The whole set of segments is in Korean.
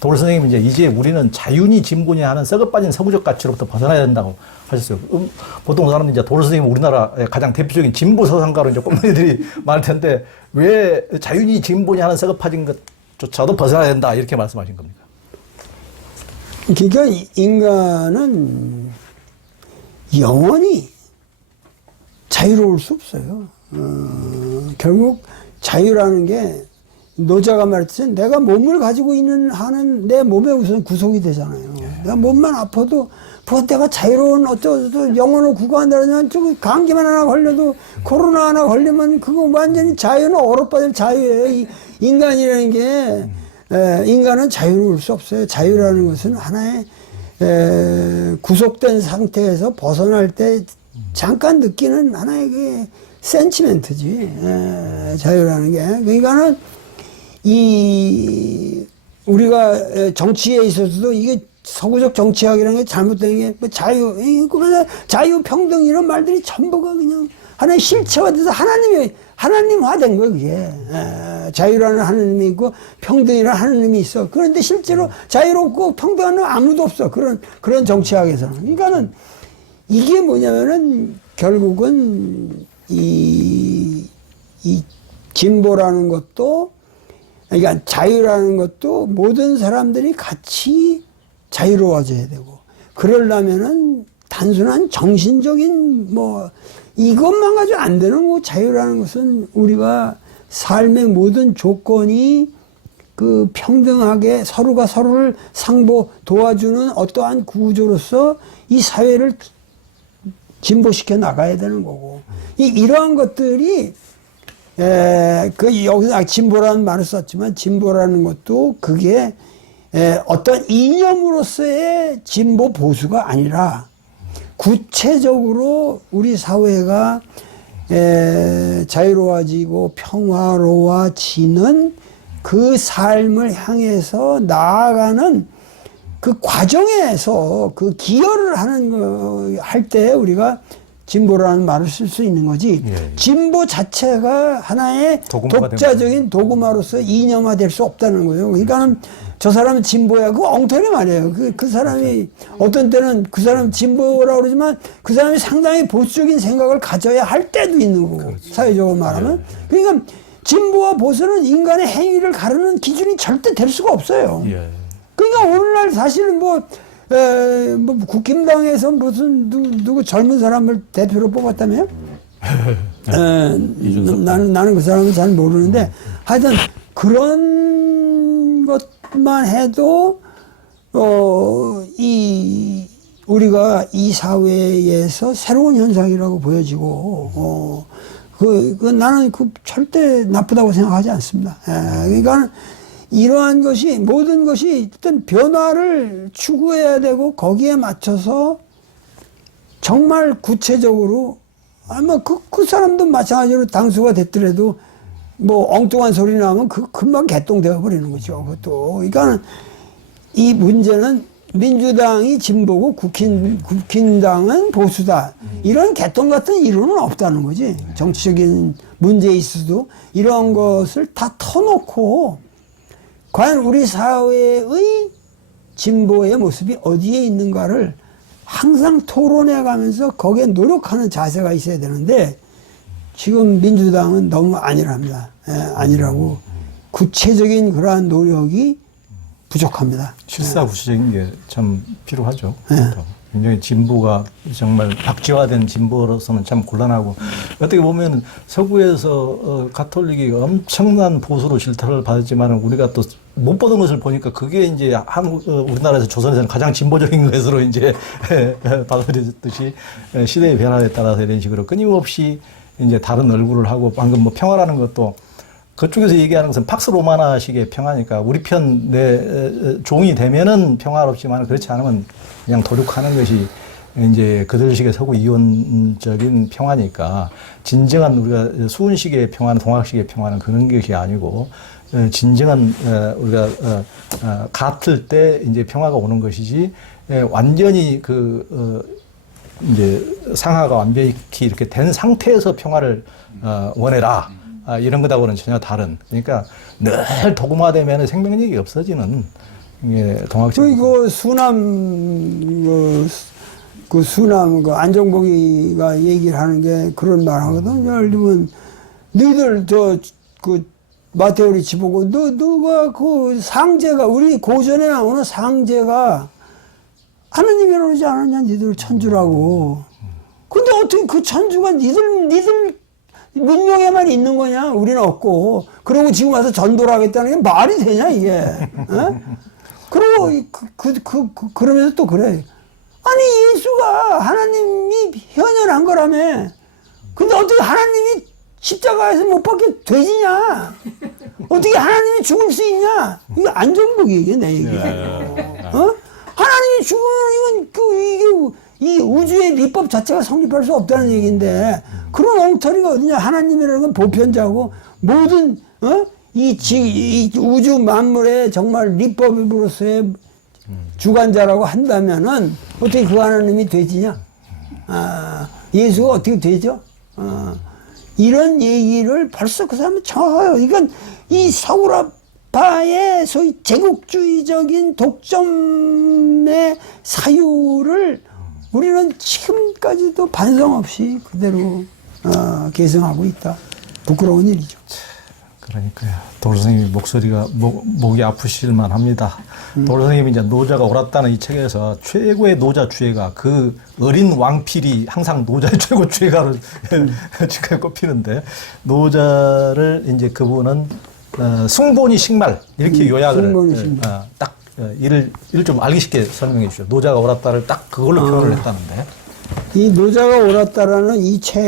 도울 선생님이 이제 이제 우리는 자윤이 진군이 하는 썩어 빠진 서구적 가치로부터 벗어나야 된다고 하셨어요. 음, 보통 사람들이 이제 도울 선생님 우리나라의 가장 대표적인 진보 서상가로 이제 꼽는 많을 텐데 왜 자윤이 진군이 하는 썩어 빠진 것조차도 벗어나야 된다 이렇게 말씀하신 겁니까? 그러니까 이- 인간은 영원히 자유로울 수 없어요. 어, 결국 자유라는 게 노자가 말했듯이 내가 몸을 가지고 있는 한은 내 몸에 우선 구속이 되잖아요. 내가 몸만 아파도 뭐 내가 자유로운 어쩌고 영혼을 구가한다면 저 감기만 하나 걸려도 코로나 하나 걸리면 그거 완전히 자유는 얼어빠진 자유예요. 이 인간이라는 게 에, 인간은 자유로울 수 없어요. 자유라는 것은 하나의 에, 구속된 상태에서 벗어날 때 잠깐 느끼는 하나의 그 센치멘트지. 에, 자유라는 게. 그러니까는 이 우리가 에, 정치에 있어서도 이게 서구적 정치학이라는 게 잘못된 게 뭐 자유, 이 그러면 자유 평등 이런 말들이 전부가 그냥 하나의 실체가 돼서 하나님이 하나님화된 거예요 그게 에, 자유라는 하나님이 있고 평등이라는 하나님이 있어. 그런데 실제로 자유롭고 평등한 아무도 없어 그런 그런 정치학에서는. 그러니까는 이게 뭐냐면은 결국은 이, 이 진보라는 것도 그러니까 자유라는 것도 모든 사람들이 같이 자유로워져야 되고 그러려면은 단순한 정신적인 뭐 이것만 가지고 안 되는 거 자유라는 것은 우리가 삶의 모든 조건이 그 평등하게 서로가 서로를 상보 도와주는 어떠한 구조로서 이 사회를 진보시켜 나가야 되는 거고 이 이러한 것들이 에, 그 여기서 아, 진보라는 말을 썼지만 진보라는 것도 그게 에, 어떤 이념으로서의 진보 보수가 아니라 구체적으로 우리 사회가 에, 자유로워지고 평화로워지는 그 삶을 향해서 나아가는 그 과정에서 그 기여를 하는 거할때 우리가 진보라는 말을 쓸 수 있는 거지. 예. 진보 자체가 하나의 도구마가 독자적인 도구마로서 이념화될 수 없다는 거예요. 그러니까는 저 사람은 진보야. 그거 엉터리 말이에요. 그, 그 사람이 어떤 때는 그 사람 진보라고 그러지만 그 사람이 상당히 보수적인 생각을 가져야 할 때도 있는 거고. 사회적으로 말하면. 그러니까 진보와 보수는 인간의 행위를 가르는 기준이 절대 될 수가 없어요. 예. 그러니까 오늘날 사실은 뭐, 에, 뭐 국힘당에서 무슨 누, 누구 젊은 사람을 대표로 뽑았다며요? 에, 나는 나는 그 사람은 잘 모르는데 하여튼 그런 것만 해도 어 이 우리가 이 사회에서 새로운 현상이라고 보여지고 어, 그, 그 나는 그 절대 나쁘다고 생각하지 않습니다. 에, 그러니까 이러한 것이 모든 것이 어떤 변화를 추구해야 되고 거기에 맞춰서 정말 구체적으로 아마 그, 그 사람도 마찬가지로 당수가 됐더라도 뭐 엉뚱한 소리 나면 그 금방 개똥되어 버리는 거죠. 그것도. 그러니까는 이 문제는 민주당이 진보고 국힘, 국힘당은 보수다. 이런 개똥 같은 이론은 없다는 거지. 정치적인 문제에 있어도 이런 것을 다 터놓고 과연 우리 사회의 진보의 모습이 어디에 있는가를 항상 토론해 가면서 거기에 노력하는 자세가 있어야 되는데 지금 민주당은 너무 아니랍니다. 예, 아니라고 구체적인 그러한 노력이 부족합니다. 실사구시적인 게 참 필요하죠. 네. 굉장히 진보가 정말 박지화된 진보로서는 참 곤란하고 어떻게 보면 서구에서 어, 가톨릭이 엄청난 보수로 질타를 받았지만 우리가 또 못 보던 것을 보니까 그게 이제 한국 어, 우리나라에서 조선에서는 가장 진보적인 것으로 이제 받아들여졌듯이 에, 시대의 변화에 따라서 이런 식으로 끊임없이 이제 다른 얼굴을 하고 방금 뭐 평화라는 것도 그쪽에서 얘기하는 것은 팍스 로마나식의 평화니까 우리 편 내 종이 되면은 평화롭지만 그렇지 않으면 그냥 도륙하는 것이 이제 그들식의 서구 이원적인 평화니까 진정한 우리가 수은식의 평화는 동학식의 평화는 그런 것이 아니고 어, 진정한 어, 우리가 어, 어, 같을 때 이제 평화가 오는 것이지 예, 완전히 그 어, 이제 상하가 완벽히 이렇게 된 상태에서 평화를 어, 원해라. 아, 이런 것하고는 전혀 다른. 그러니까 늘 도구화되면 생명력이 없어지는 예, 동학적 그리고 수남 그, 그 수남 그 안정복이가 얘기를 하는 게 그런 말 하거든. 예를 들면 너희들 저그 마테오리 치보고 너 너가 그 상제가 우리 고전에 나오는 상제가 하느님이라고 그러지 않았냐 니들 천주라고. 근데 어떻게 그 천주가 니들 니들 문명에만 있는 거냐? 우리는 없고. 그러고 지금 와서 전도를 하겠다는 게 말이 되냐 이게? 어? 그리고 이- 그, 그, 그, 그, 그 러면서 또 그래. 아니 예수가 하나님이 현현한 거라며. 근데 어떻게 하나님이 십자가에서 못 박혀 돼지냐? 어떻게 하나님이 죽을 수 있냐? 이거 안정복이 얘기야 내 얘기야. 어? 하나님이 죽으면 이건 그 이게 이 우주의立법 자체가 성립할 수 없다는 얘기인데 그런 엉터리가 어디냐? 하나님이라는 건 보편자고 모든 어? 이, 지, 이 우주 만물의 정말立법으로서의 주관자라고 한다면은 어떻게 그 하나님이 되지냐? 아, 예수가 어떻게 되죠? 어, 이런 얘기를 벌써 그 사람은 정확해요. 이건 이 서구라파의 소위 제국주의적인 독점의 사유를 우리는 지금까지도 반성 없이 그대로 어, 계승하고 있다. 부끄러운 일이죠. 그러니까요. 도로 선생님 목소리가 목, 목이 아프실만 합니다. 도로 선생님이 이제 노자가 옳았다는 이 책에서 최고의 노자 주애가 그 어린 왕필이 항상 노자의 최고 주애가로 지금 꼽히는데 노자를 이제 그분은 어, 숭본이 식말 이렇게 음, 요약을 어, 식말. 어, 딱 어, 이를 이를 좀 알기 쉽게 설명해 주죠. 노자가 옳았다를 딱 그걸로 표현을 했다는데. 이 노자가 옳았다라는 이 책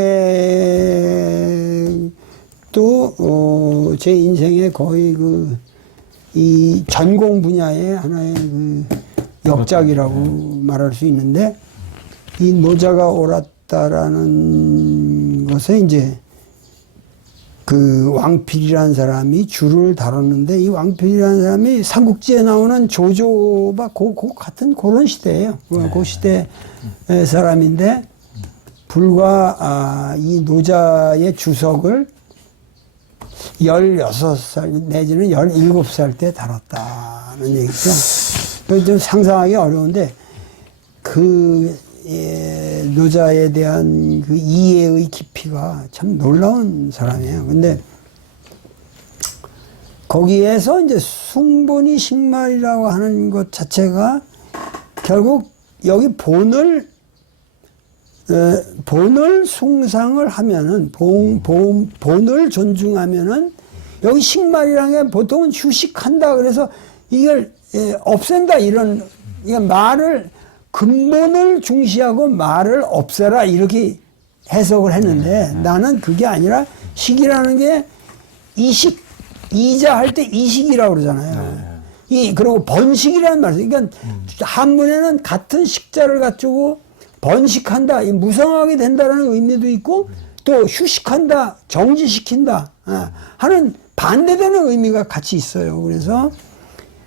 도 어, 제 인생의 거의 그 이 전공 분야의 하나의 그 역작이라고 말할 수 있는데 이 노자가 옳았다라는 것에 이제 그 왕필이라는 사람이 줄을 다뤘는데 이 왕필이라는 사람이 삼국지에 나오는 조조가 그, 그 같은 그런 시대예요. 그- 그 시대 의 사람인데 불과 아, 이 노자의 주석을 16살 내지는 17살 때 다뤘다는 얘기죠. 그좀 상상하기 어려운데 그 예, 노자에 대한 그 이해의 깊이가 참 놀라운 사람이에요. 근데 거기에서 이제 숭본이 식말이라고 하는 것 자체가 결국 여기 본을 에, 본을 숭상을 하면은 본, 본, 본을 존중하면은 여기 식말이라는 게 보통은 휴식한다. 그래서 이걸 예, 없앤다. 이런 이게 말을 근본을 중시하고 말을 없애라. 이렇게 해석을 했는데 나는 그게 아니라 식이라는 게 이식 이자 할 때 이식이라고 그러잖아요. 이 그리고 번식이라는 말이 그러니까 한문에는 같은 식자를 갖추고 번식한다, 이 무성하게 된다라는 의미도 있고 또 휴식한다, 정지시킨다 아, 하는 반대되는 의미가 같이 있어요. 그래서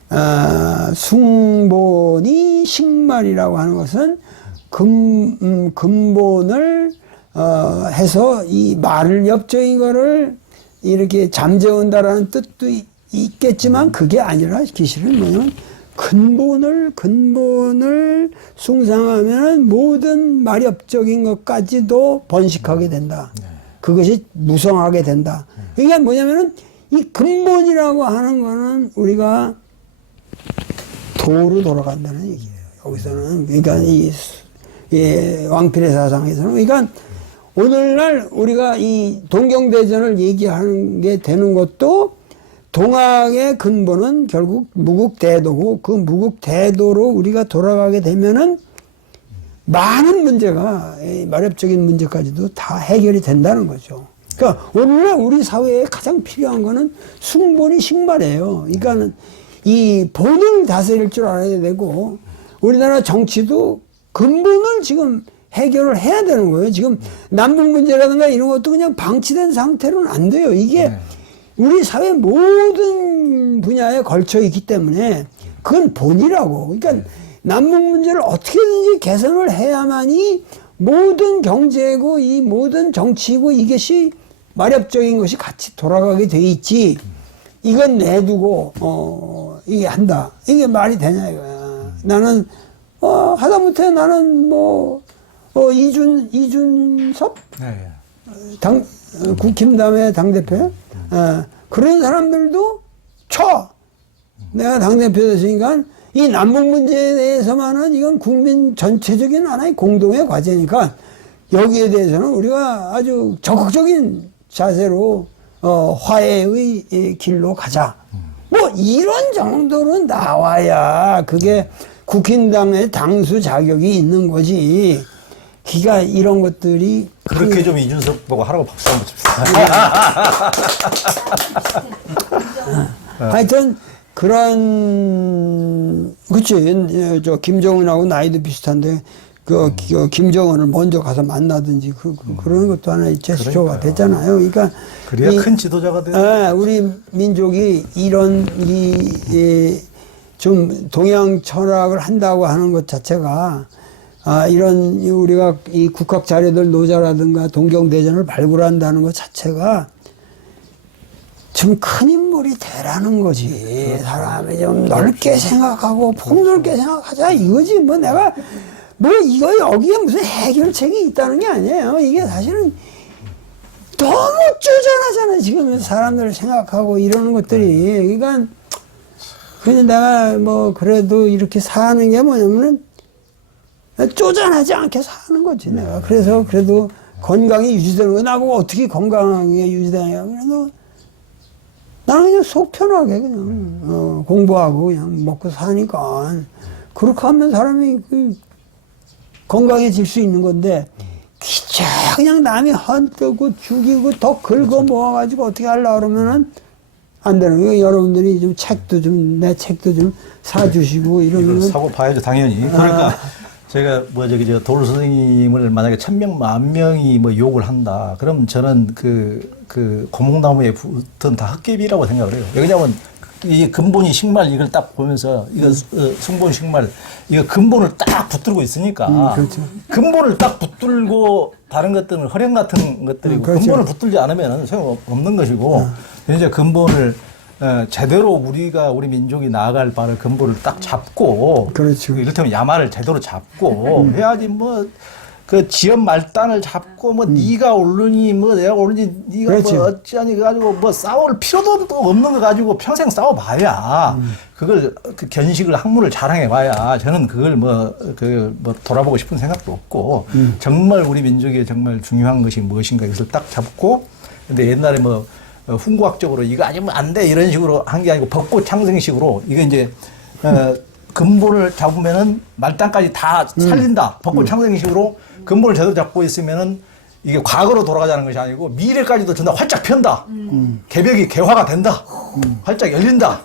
아, 숭본이 식말이라고 하는 것은 근, 음, 근본을 어, 해서 이 말을 엽적인 거를 이렇게 잠재운다라는 뜻도 이- 있겠지만 그게 아니라 기실은 뭐냐면 근본을 근본을 숭상하면 모든 말엽적인 것까지도 번식하게 된다. 그것이 무성하게 된다. 그러니까 뭐냐면은 이 근본이라고 하는 거는 우리가 도로 돌아간다는 얘기예요. 여기서는 그러니까 이 예, 왕필의 사상에서는 그러니까 오늘날 우리가 이 동경대전을 얘기하는 게 되는 것도 동학의 근본은 결국 무국대도고 그 무국대도로 우리가 돌아가게 되면은 많은 문제가 이 마렵적인 문제까지도 다 해결이 된다는 거죠. 그러니까 오늘날 우리 사회에 가장 필요한 거는 숭본이 식말이에요. 그러니까는 이 본을 다스릴 줄 알아야 되고 우리나라 정치도 근본을 지금 해결을 해야 되는 거예요. 지금 남북 문제라든가 이런 것도 그냥 방치된 상태로는 안 돼요. 이게 우리 사회 모든 분야에 걸쳐 있기 때문에 그건 본이라고. 그러니까 남북 문제를 어떻게든지 개선을 해야만이 모든 경제고 이 모든 정치고 이것이 마렵적인 것이 같이 돌아가게 돼 있지. 이건 내두고 어 이게 한다. 이게 말이 되냐 이거야. 나는 어 하다못해 나는 뭐 어, 이준 이준섭 네. 당 어, 국힘당의 당 대표 어, 그런 사람들도 쳐 내가 당 대표 됐으니까 이 남북 문제에 대해서만은 이건 국민 전체적인 하나의 공동의 과제니까 여기에 대해서는 우리가 아주 적극적인 자세로 어, 화해의 이 길로 가자. 뭐 이런 정도로 나와야 그게 국힘당의 당수 자격이 있는 거지. 기가 이런 것들이 그렇게 좀 이준석 보고 하라고 박수 한번 칩시다. 하여튼 그런 그치 저 김정은하고 나이도 비슷한데 그, 그 김정은을 먼저 가서 만나든지 그, 그, 런 것도 하나의 제스처가. 됐잖아요. 그러니까 그래야 이- 큰 지도자가 되는. 예, 우리 민족이 이런 이, 이, 좀 동양 철학을 한다고 하는 것 자체가 아, 이런 이 우리가 이 국학 자료들 노자라든가 동경대전을 발굴한다는 것 자체가 좀 큰 인물이 되라는 거지. 사람이 좀 넓게 생각하고 폭넓게 생각하자 이거지. 뭐 내가 뭐 이거 여기에 무슨 해결책이 있다는 게 아니에요. 이게 사실은 너무 쪼잔하잖아 지금 사람들 생각하고 이러는 것들이 그러니까 그냥 내가 뭐 그래도 이렇게 사는 게 뭐냐면은 쪼잔하지 않게 사는 거지 내가 그래서 그래도 건강이 유지되는 거 나고 어떻게 건강하게 유지되냐 그래도 나는 그냥 속 편하게 그냥 어, 공부하고 그냥 먹고 사니까 그렇게 하면 사람이 그 건강해질 수 있는 건데 기차 그냥 남이 헌뜨고 죽이고 더 긁어 모아가지고 어떻게 하려고 그러면은 안 되는 거예요. 여러분들이 좀 책도 좀 내 책도 좀 사주시고 이러면 사고 봐야죠, 당연히. 그러니까 제가 뭐 저기 저 도를 선생님을 만약에 천 명, 만 명이 뭐 욕을 한다. 그럼 저는 그, 그 고목나무에 붙은 다 헛개비라고 생각을 해요. 왜냐면 이 근본이 식말 이걸 딱 보면서 이거 어, 승본 식말 이거 근본을 딱 붙들고 있으니까 근본을 딱 붙들고 다른 것들은 허령 같은 것들이고 음, 그렇죠. 근본을 붙들지 않으면 소용없는 것이고 이제 근본을 어, 제대로 우리가 우리 민족이 나아갈 바를 근본을 딱 잡고 그렇죠. 이를테면 야마를 제대로 잡고 해야지 뭐 그 지연 말단을 잡고 뭐 네가 오르니 뭐 내가 오르니 네가 그렇지. 뭐 어찌하니 가지고 뭐 싸울 필요도 또 없는 거 가지고 평생 싸워봐야 그걸 그 견식을 학문을 자랑해봐야 저는 그걸 뭐 그 뭐 돌아보고 싶은 생각도 없고 정말 우리 민족의 정말 중요한 것이 무엇인가 이것을 딱 잡고 근데 옛날에 뭐 어, 훈구학적으로 이거 아니면 안 돼 이런 식으로 한 게 아니고 벚꽃 창생식으로 이게 이제 어, 근본을 잡으면은 말단까지 다 살린다. 벚꽃 창생식으로 근본을 제대로 잡고 있으면은 이게 과거로 돌아가자는 것이 아니고 미래까지도 전다 활짝 편다. 개벽이 개화가 된다. 활짝 열린다.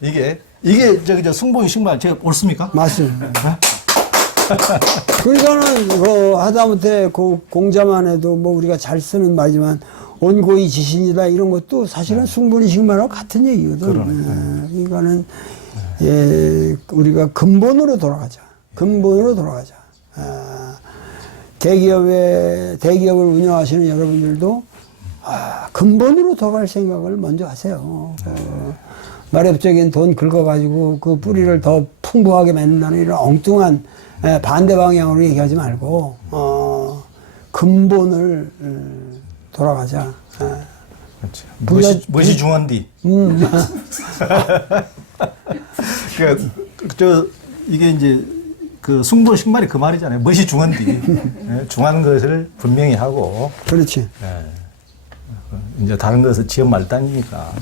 이게 이게 저기 저 승본이 식말 제가 옳습니까? 맞습니다. 그러니까는 그 하다못해 그 공자만 해도 뭐 우리가 잘 쓰는 말이지만 온고이 지신이다 이런 것도 사실은 승분이식 말하고 같은 얘기거든. 네. 그러네. 예, 그러니까는 예, 우리가 근본으로 돌아가자. 근본으로 돌아가자. 아, 대기업에 대기업을 운영하시는 여러분들도 아, 근본으로 돌아갈 생각을 먼저 하세요. 그 마렵적인 돈 긁어가지고 그 뿌리를 더 풍부하게 맺는다는 이런 엉뚱한 예, 반대 방향으로 얘기하지 말고 어, 근본을 음, 돌아가자. 예. 그렇지. 무엇이, 무엇이 중한디? 음, 그, 저, 이게 이제, 그 승본 식말이 그 말이잖아요. 무엇이 중한디? 예, 중한 것을 분명히 하고, 그렇지. 예. 이제 다른 것은 지연 말단이니까.